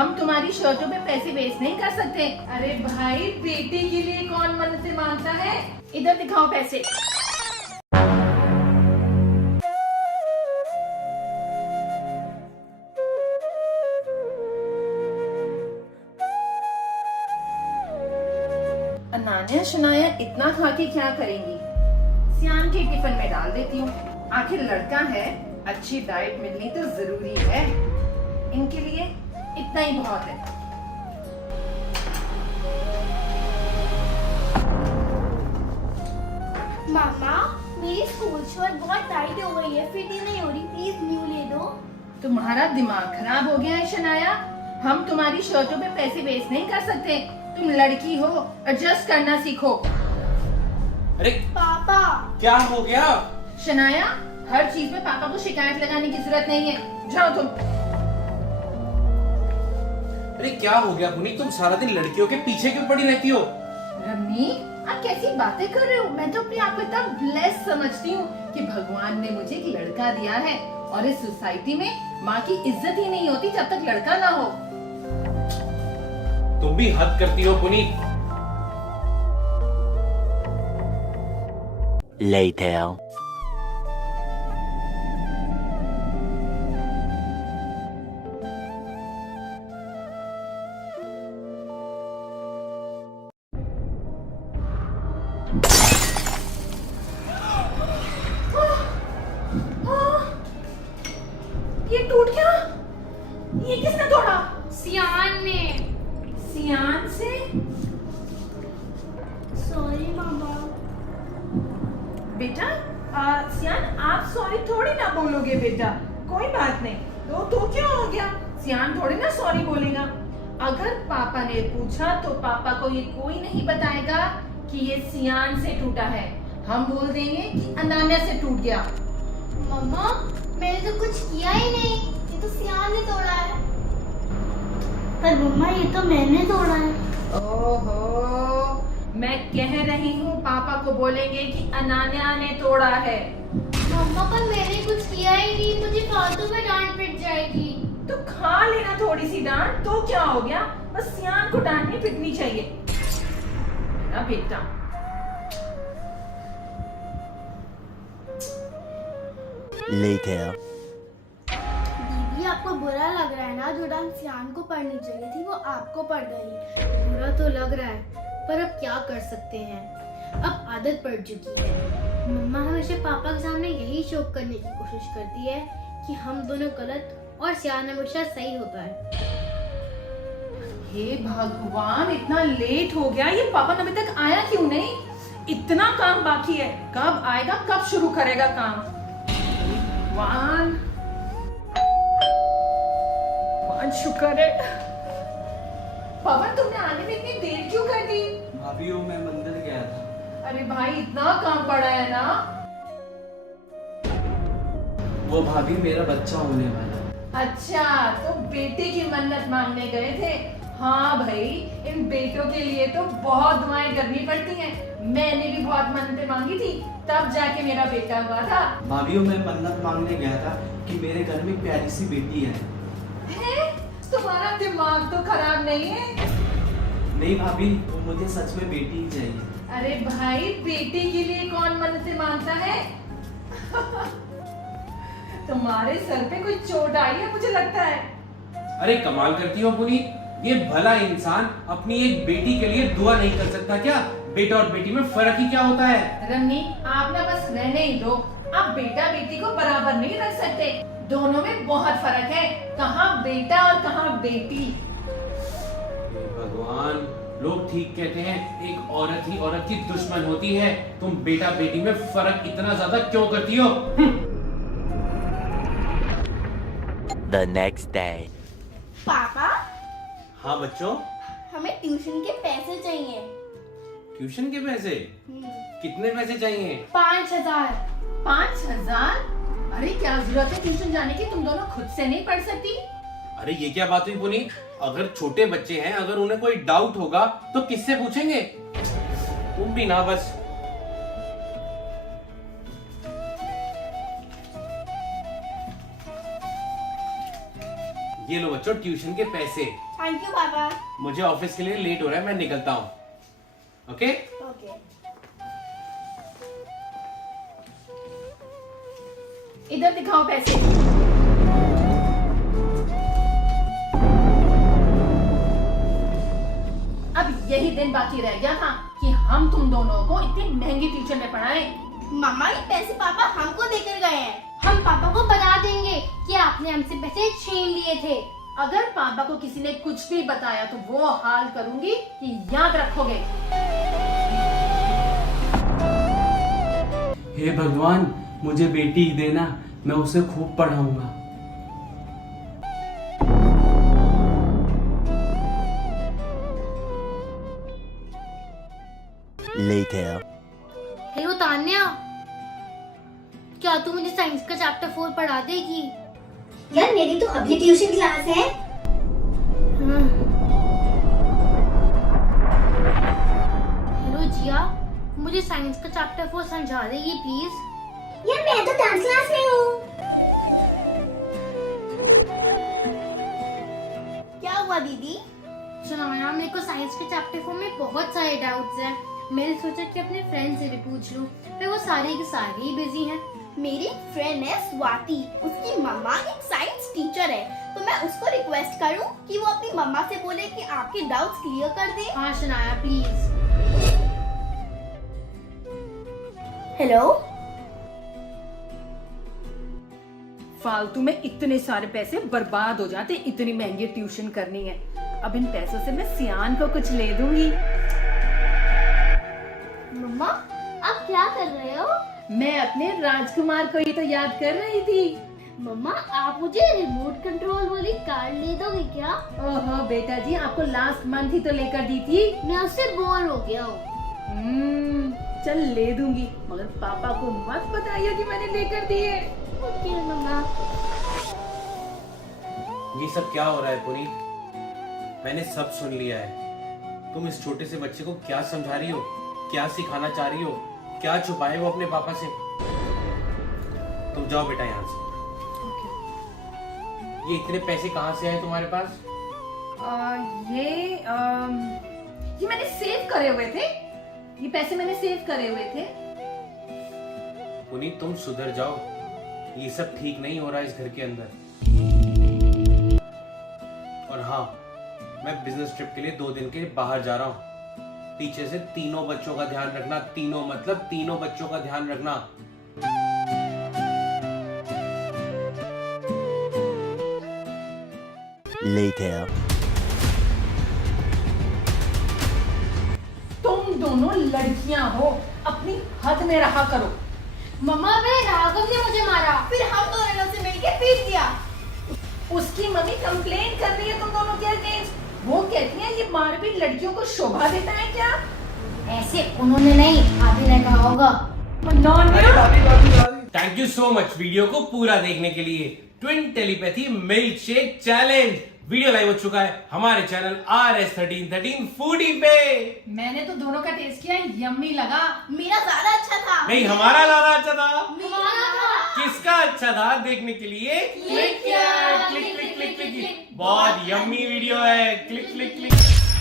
हम तुम्हारी शर्टों पे पैसे वेस्ट नहीं कर सकते। अरे भाई, बेटे के लिए कौन मन्नतें मांगता है? इधर दिखाओ पैसे। अनान्या शनाया इतना खा के क्या करेंगी? सियान के टिफिन में डाल देती हूँ। आखिर लड़का है, अच्छी डाइट मिलनी तो जरूरी है। इनके लिए इतना ही बहुत है। मामा, मेरी स्कूल शर्ट बहुत टाइट हो गई है, फिट ही नहीं हो रही, प्लीज न्यू ले दो। तुम्हारा दिमाग खराब हो गया है शनाया। हम तुम्हारी शर्टों पे पैसे वेस्ट नहीं कर सकते। तुम लड़की हो, एडजस्ट करना सीखो। अरे पापा, क्या हो गया? शनाया, हर चीज में पापा को शिकायत लगाने की जरूरत नहीं है। जाओ तुम। अरे क्या हो गया पुनीत, तुम सारा दिन लड़कियों के पीछे क्यों पड़ी रहती हो? रम्मी, आप कैसी बातें कर रहे हो? मैं तो अपने आप को इतना ब्लेस समझती हूँ कि भगवान ने मुझे एक लड़का दिया है। और इस सोसाइटी में माँ की इज्जत ही नहीं होती जब तक लड़का ना हो। तुम भी हद करती हो पुनीत। Later. ये टूट गया। ये किसने तोड़ा? सियान ने। सियान से? सॉरी मामा। बेटा, सियान, आप सॉरी थोड़ी ना बोलोगे बेटा। कोई बात नहीं। तो क्या हो गया? सियान थोड़ी ना सॉरी बोलेगा। अगर पापा ने पूछा तो पापा को ये कोई नहीं बताएगा कि ये सियान से टूटा है। हम बोल देंगे कि अनान्या से टूट गया। मम्मा, मैंने तो कुछ किया ही नहीं, ये तो सियान ने तोड़ा है। पर मम्मा, ये तो मैंने तोड़ा है। ओहो, मैं कह रही हूँ पापा को बोलेंगे कि अनान्या ने तोड़ा है। मम्मा, पर मैंने कुछ किया ही नहीं, मुझे फालतू में डांट पिट जाएगी। तो खा लेना थोड़ी सी डांट, तो क्या हो गया? बस सियान को डांटनी पिटनी चाहिए ना बेटा। Later. दीदी, आपको बुरा लग रहा है ना? जो डांट सियान को पढ़नी चाहिए थी वो आपको पड़ गई। बुरा तो लग रहा है, पर अब क्या कर सकते हैं, अब आदत पड़ चुकी है। मम्मा हमेशा पापा के सामने यही शो करने की कोशिश करती है कि हम दोनों गलत और सियान हमेशा सही होता है। हे भगवान, इतना लेट हो गया। ये पापा अभी तक आया क्यों नहीं? इतना काम बाकी है। कब आएगा, कब शुरू करेगा काम? भगवान, भगवान शुक्र है। पवन, तुमने आने में इतनी देर क्यों कर दी? भाभी वो मैं मंदिर गया था। अरे भाई, इतना काम पड़ा है ना। वो भाभी मेरा बच्चा होने वाला है। अच्छा, तो बेटे की मन्नत मांगने गए थे। हाँ भाई, इन बेटों के लिए तो बहुत दुआएं करनी पड़ती हैं। मैंने भी बहुत मन्नतें मांगी थी, तब जाके मेरा बेटा हुआ था। भाभी वो मैं मन्नत मांगने गया था कि मेरे घर में एक प्यारी सी बेटी है। तुम्हारा दिमाग तो खराब नहीं है? नहीं भाभी, वो मुझे सच में बेटी ही चाहिए। अरे भाई, बेटे के लिए कौन मन्नतें मांगता है? तुम्हारे सर पे कोई चोट आई है मुझे लगता है। अरे कमाल करती हो पुनीत, ये भला इंसान अपनी एक बेटी के लिए दुआ नहीं कर सकता क्या? बेटा और बेटी में फर्क ही क्या होता है? रमनी, आप ना बस रहने ही दो। आप बेटा बेटी को बराबर नहीं रख सकते। दोनों में बहुत फर्क है। कहाँ बेटा और कहाँ बेटी। हे भगवान, लोग ठीक कहते हैं, एक औरत ही औरत की दुश्मन होती है। तुम बेटा बेटी में फर्क इतना ज्यादा क्यों करती हो? The next day. पापा, हाँ बच्चों, हमें ट्यूशन के पैसे चाहिए। ट्यूशन के पैसे? कितने पैसे चाहिए? 5,000। 5,000? अरे क्या जरूरत है ट्यूशन जाने की? तुम दोनों खुद से नहीं पढ़ सकती? अरे ये क्या बात हुई पुनीत? अगर छोटे बच्चे हैं, अगर उन्हें कोई डाउट होगा तो किससे पूछेंगे? तुम भी ना बस। ये लो बच्चों ट्यूशन के पैसे। थैंक यू पापा। मुझे ऑफिस के लिए लेट हो रहा है, मैं निकलता हूँ। Okay okay. इधर दिखाओ पैसे। अब यही दिन बाकी रह गया था कि हम तुम दोनों को इतनी महंगी ट्यूशन में पढ़ाएं। मम्मा ये पैसे पापा हमको देकर गए हैं। हम पापा को बता देंगे कि आपने हमसे पैसे छीन लिए थे। अगर पापा को किसी ने कुछ भी बताया तो वो हाल करूंगी कि याद रखोगे। हे भगवान, मुझे बेटी देना, मैं उसे खूब पढ़ाऊंगा। Later. हेलो तान्या, क्या तू मुझे साइंस का चैप्टर 4 पढ़ा देगी? यार मेरी तो अभी ट्यूशन क्लास है। हेलो जिया, मुझे साइंस का चैप्टर 4 समझा देगी प्लीज? यार मैं तो डांस क्लास में हूँ। क्या हुआ दीदी? सुनो यार, मेरे को साइंस के चैप्टर 4 में बहुत सारे डाउट्स हैं। मैंने सोचा कि अपने फ्रेंड से भी पूछ लूं, पर वो सारे के सारे ही बिजी हैं। मेरी फ्रेंड है स्वाति, उसकी मम्मा एक साइंस टीचर है, तो मैं उसको रिक्वेस्ट करूं कि वो अपनी मम्मा से बोले कि आपके डाउट्स क्लियर कर दे। हाँ शनाया प्लीज। हेलो। फालतू में इतने सारे पैसे बर्बाद हो जाते, इतनी महंगी ट्यूशन करनी है। अब इन पैसों से मैं सियान को कुछ ले दूंगी। मम्मा आप क्या कर रहे हो? मैं अपने राजकुमार को ही तो याद कर रही थी। मम्मा आप मुझे रिमोट कंट्रोल वाली कार ले दोगे क्या? ओहो बेटा जी, आपको लास्ट मंथ ही तो लेकर दी थी। मैं उससे बोर हो गया हूँ। चल ले दूंगी, मगर पापा को मत बताइए कि मैंने लेकर दी है। ओके मम्मा। ये सब क्या हो रहा है पुनी? मैंने सब सुन लिया है। तुम इस छोटे से बच्चे को क्या समझा रही हो, क्या सिखाना चाह रही हो, क्या छुपाए वो अपने पापा से? तुम जाओ बेटा यहाँ से। ये इतने पैसे कहाँ से आए तुम्हारे पास? ये मैंने सेव करे हुए थे। ये पैसे मैंने सेव करे हुए थे। पुनी तुम सुधर जाओ, ये सब ठीक नहीं हो रहा है इस घर के अंदर। और हाँ, मैं बिजनेस ट्रिप के लिए 2 दिन के लिए बाहर जा रहा हूँ। पीछे से तीनों बच्चों का ध्यान रखना, तीनों मतलब तीनों बच्चों का ध्यान रखना। Later. तुम दोनों लड़कियां हो, अपनी हद में रहा करो। मम्मा वे राघव ने मुझे मारा। फिर हम दोनों से मिलके पीट दिया। उसकी मम्मी कंप्लेन कर रही है तुम दोनों के अगेंस्ट। वो कहती है ये मारपीट लड़कियों को शोभा देता है क्या? ऐसे उन्होंने नहीं, आपी ने कहा होगा। Thank you so much video को पूरा देखने के लिए। Twin telepathy milk shake challenge video live हो चुका है हमारे चैनल RS1313 फूडी पे। मैंने तो दोनों का टेस्ट किया, यम्मी लगा। मेरा ज्यादा अच्छा था। नहीं, हमारा ज्यादा अच्छा था। हमारा था। किसका अच्छा था देखने के लिए click click click click click. बहुत यम्मी वीडियो है। Click click click.